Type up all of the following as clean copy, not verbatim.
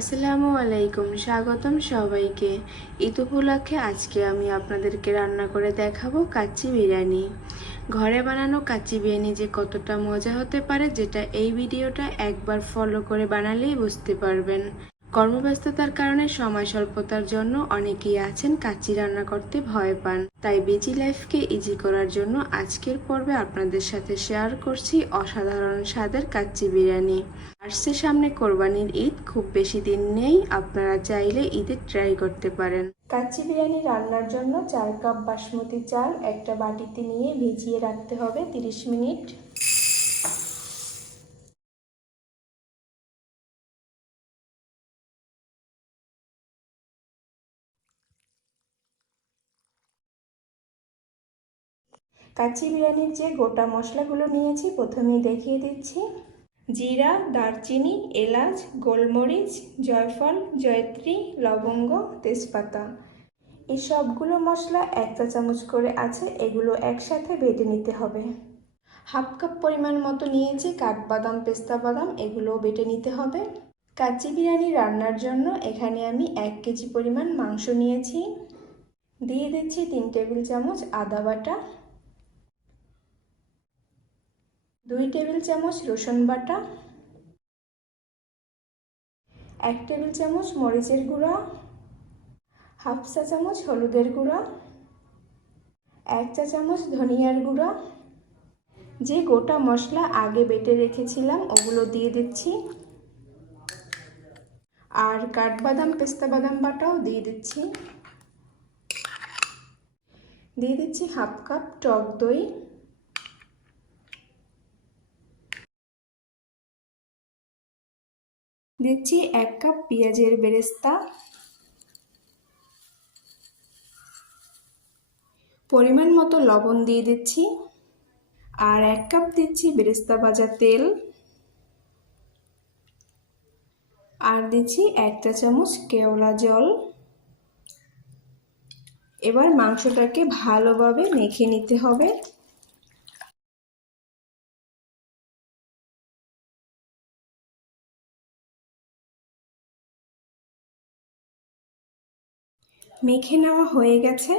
আসসালামু আলাইকুম, স্বাগতম সবাইকে। ঈদ উপলক্ষে আজকে আমি আপনাদেরকে রান্না করে দেখাবো কাচ্চি বিরিয়ানি। ঘরে বানানো কাচ্চি বিরিয়ানি যে কতটা মজা হতে পারে, যেটা এই ভিডিওটা একবার ফলো করে বানালেই বুঝতে পারবেন। কর্মব্যস্ততার কারণে সময় স্বল্পতার জন্য অনেকেই আছেন কাচ্চি রান্না করতে ভয় পান। তাই বিজি লাইফকে ইজি করার জন্য আজকের পর্বে আপনাদের সাথে শেয়ার করছি অসাধারণ স্বাদের কাচ্চি বিরিয়ানি। আসছে সামনে কোরবানির ঈদ, খুব বেশি দিন নেই, আপনারা চাইলে ঈদে ট্রাই করতে পারেন। কাচ্চি বিরিয়ানি রান্নার জন্য 4 কাপ বাসমতি চাল একটা বাটিতে নিয়ে ভিজিয়ে রাখতে হবে 30 মিনিট। কাচ্চি বিরিয়ানির যে গোটা মশলাগুলো নিয়েছি প্রথমেই দেখিয়ে দিচ্ছি। জিরা, দারচিনি, এলাচ, গোলমরিচ, জয়ফল, জয়ত্রী, লবঙ্গ, তেজপাতা, এই সবগুলো মশলা 1 চা চামচ করে আছে, এগুলো একসাথে বেটে নিতে হবে। হাফ কাপ পরিমাণ মতো নিয়েছি কাঠবাদাম, পেস্তা বাদাম, এগুলোও বেটে নিতে হবে। কাচ্চি বিরিয়ানি রান্নার জন্য এখানে আমি 1 কেজি পরিমাণ মাংস নিয়েছি। দিয়ে দিচ্ছি 3 টেবিল চামচ আদা বাটা, 2 টেবিল চামচ রসুন বাটা, 1 টেবিল চামচ মরিচের গুঁড়া, হাফ চা চামচ হলুদের গুঁড়া, 1 চা চামচ ধনিয়ার গুঁড়া। যে গোটা মশলা আগে বেটে রেখেছিলাম ওগুলো দিয়ে দিচ্ছি, আর কাঠবাদাম পেস্তা বাদাম বাটাও দিয়ে দিচ্ছি। দিয়ে দিচ্ছি হাফ কাপ টক দই, দিচ্ছি 1 কাপ পেঁয়াজের বেরেস্তা, পরিমাণ মতো লবণ দিয়ে দিচ্ছি, আর 1 কাপ দিচ্ছি বেরেস্তা ভাজা তেল, আর দিচ্ছি 1 চা চামচ কেওড়া জল। এবার মাংসটাকে ভালোভাবে মেখে নিতে হবে। মেখে নেওয়া হয়ে গেছে।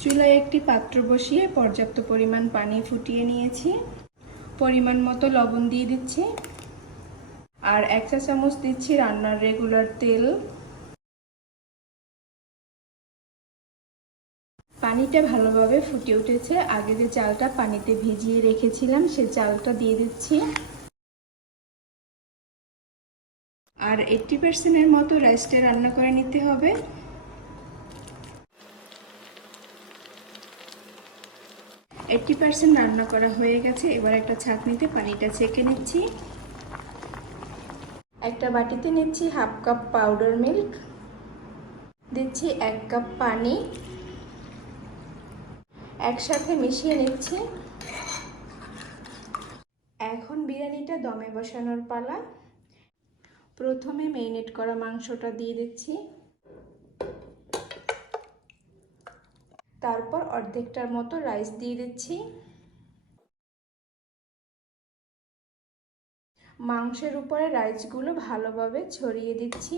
চুলায় একটি পাত্র বসিয়ে পর্যাপ্ত পরিমাণ পানি ফুটিয়ে নিয়েছি। পরিমাণ মতো লবণ দিয়ে দিচ্ছি, আর 1 চা চামচ দিচ্ছি রান্নার রেগুলার তেল। পানিটা ভালোভাবে ফুটে উঠেছে। আগে যে চালটা পানিতে ভিজিয়ে রেখেছিলাম সে চালটা দিয়ে দিচ্ছি, আর 80% মতো রাইসটা রান্না করে নিতে হবে। এইট্টি পার্সেন্ট রান্না করা হয়ে গেছে। এবার একটা ছাঁকনিতে পানিটা ছেঁকে নিচ্ছি। একটা বাটিতে নিচ্ছি হাফ কাপ পাউডার মিল্ক, দিচ্ছি 1 কাপ পানি, একসাথে মিশিয়ে নিচ্ছি। এখন বিরিয়ানিটা দমে বসানোর পালা। প্রথমে ম্যারিনেট করা মাংসটা দিয়ে দিচ্ছি, তারপর অর্ধেকটার মতো রাইস দিয়ে দিচ্ছি। মাংসের উপরে রাইসগুলো ভালোভাবে ছড়িয়ে দিচ্ছি।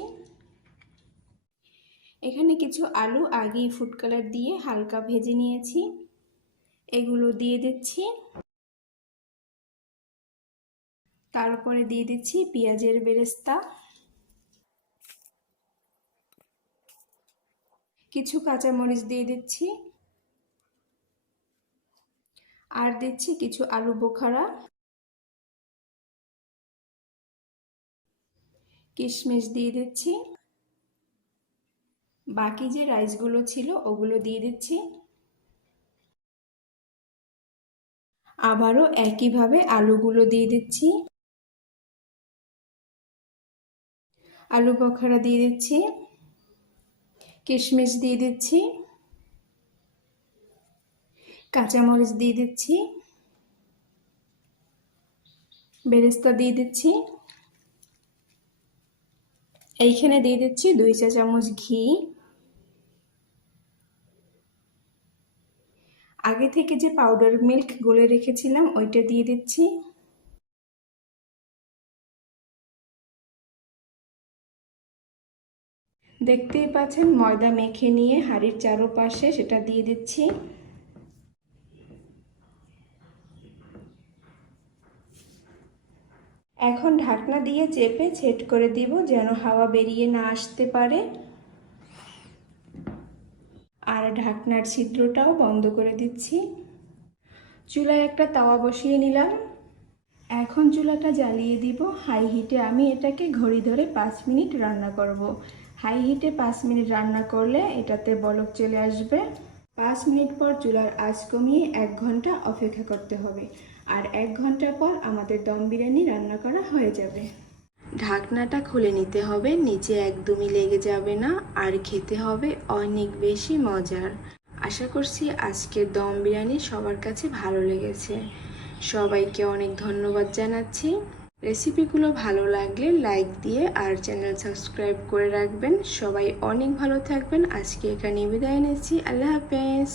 এখানে কিছু আলু আগেই ফুড কালার দিয়ে হালকা ভেজে নিয়েছি, এগুলো দিয়ে দিচ্ছি। তারপরে দিয়ে দিচ্ছি পেঁয়াজের বেরেস্তা, কিছু কাঁচামরিচ দিয়ে দিচ্ছি, আর দিচ্ছি কিছু আলু বোখারা, কিশমিশ দিয়ে দিচ্ছি। বাকি যে রাইসগুলো ছিল ওগুলো দিয়ে দিচ্ছি। আবারও একইভাবে আলুগুলো দিয়ে দিচ্ছি, আলু বোখারা দিয়ে দিচ্ছি, কিশমিশ দিয়ে দিচ্ছি, কাঁচামরিচ দিয়ে দিচ্ছি, বেরেস্তা দিয়ে দিচ্ছি। এইখানে দিয়ে দিচ্ছি 2 চা চামচ ঘি। আগে থেকে যে পাউডার মিল্ক গলে রেখেছিলাম ওইটা দিয়ে দিচ্ছি। দেখতেই পাচ্ছেন ময়দা মেখে নিয়ে হাঁড়ির চারপাশে সেটা দিয়ে দিচ্ছি। এখন ঢাকনা দিয়ে চেপে সেট করে দিব যেন হাওয়া বেরিয়ে না আসতে পারে। আর ঢাকনার ছিদ্রটাও বন্ধ করে দিচ্ছি। চুলায় একটা তাওয়া বসিয়ে নিলাম। এখন চুলাটা জ্বালিয়ে দিব হাই হিটে। আমি এটাকে ঘড়ি ধরে 5 মিনিট রান্না করব। হাই হিটে 5 মিনিট রান্না করলে এটাতে বলক চলে আসবে। 5 মিনিট পর চুলার আঁচ কমিয়ে 1 ঘন্টা অপেক্ষা করতে হবে। আর 1 ঘন্টা পর আমাদের দম বিরিয়ানি রান্না করা হয়ে যাবে। ঢাকনাটা খুলে নিতে হবে, নিচে একদমই লেগে যাবে না, আর খেতে হবে অনেক বেশি মজার। আশা করছি আজকের দম বিরিয়ানি সবার কাছে ভালো লেগেছে। সবাইকে অনেক ধন্যবাদ জানাচ্ছি। রেসিপিগুলো ভালো লাগলে লাইক দিয়ে আর চ্যানেল সাবস্ক্রাইব করে রাখবেন। সবাই অনেক ভালো থাকবেন। আজকে এখানে বিদায় নিচ্ছি। আল্লাহ হাফেজ।